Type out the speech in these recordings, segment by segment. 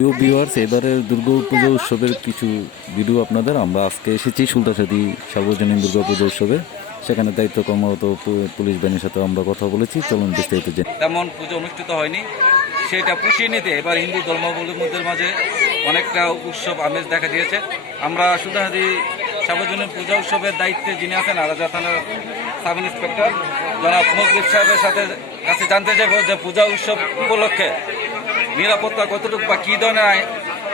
প্রিয় ভিউয়ার্স, এবারের দুর্গাপুজো উৎসবের কিছু ভিডিও আপনাদের আমরা আজকে এসেছি সুলতানসাদি সার্বজনীন দুর্গাপুজো উৎসবে। সেখানে দায়িত্ব কর্মরত পুলিশ বাহিনীর সাথে আমরা কথা বলেছি। চলুন বিস্তারিত জেনে। তেমন পুজো অনুষ্ঠিত হয়নি, সেটা পুষিয়ে নিতে এবার হিন্দু ধর্মাবলম্বীদের মাঝে অনেকটা উৎসব আমেজ দেখা দিয়েছে। আমরা সুলতানসাদি সার্বজনীন পূজা উৎসবের দায়িত্বে যিনি আছেন আরাজা থানার সাব ইন্সপেক্টর জনাব মকবুল সাহেবের কাছে জানতে চাইব যে পূজা উৎসব উপলক্ষে নিরাপত্তা কতটুকু বা কী ধরনের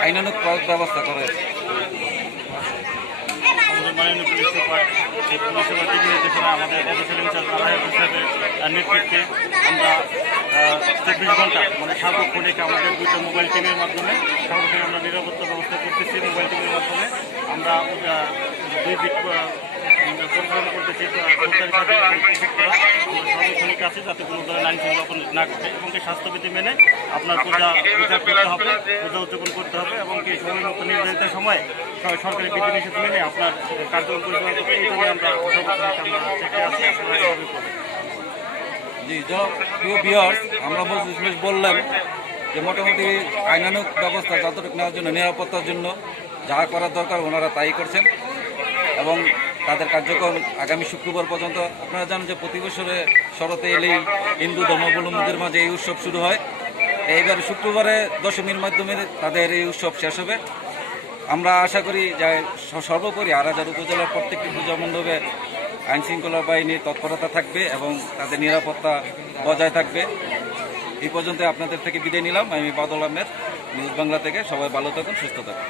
আইনানুগ ব্যবস্থা করে। আমাদের মাননীয় পুলিশ সুপার দিক নির্দেশনা আমাদের অফিসার ইনচার্জ আলাহিদ সাহেবের নেতৃত্বে আমরা 24 ঘন্টা মানে সার্বক্ষণিক আমাদের দুটো মোবাইল টিমের মাধ্যমে সর্বক্ষণ আমরা নিরাপত্তা ব্যবস্থা করতেছি। মোবাইল টিমের মাধ্যমে আমরা 2 দিক পরিচালনা করতেছি। সরকারি সাথে সার্বক্ষণিক আছে যাতে কোনো ধরনের আইন সংরক্ষণ না ঘটে এবং কি স্বাস্থ্যবিধি মেনে আপনার পূজা করতে হবে, পূজা উদযাপন করতে হবে এবং কি সময় মতো নির্ধারিত সময়ে সরকারি বিধিনিষেধ মেনে আপনার কার্যক্রম পরিচালনা করতে এই জন্য আমরা থেকে আছি। জি প্রিয় ভিউয়ার্স, আমরা বললাম যে মোটামুটি আইনানুগ ব্যবস্থা যতটুকু নেওয়ার জন্য নিরাপত্তার জন্য যা করার দরকার ওনারা তাই করছেন এবং তাদের কার্যক্রম আগামী শুক্রবার পর্যন্ত। আপনারা জানেন যে প্রতি বছরে শরতে এলেই হিন্দু ধর্মাবলম্বীদের মাঝে এই উৎসব শুরু হয়। এইবার শুক্রবারে দশমীর মাধ্যমে তাদের এই উৎসব শেষ হবে। আমরা আশা করি যে সর্বোপরি আরাজার উপজেলার প্রত্যেকটি পূজা মণ্ডপে আইনশৃঙ্খলা বাহিনীর তৎপরতা থাকবে এবং তাদের নিরাপত্তা বজায় থাকবে। এই পর্যন্ত আপনাদের থেকে বিদায় নিলাম। আমি বাদল আহমেদ, নিউজ বাংলা থেকে। সবাই ভালো থাকুন, সুস্থ থাকুন।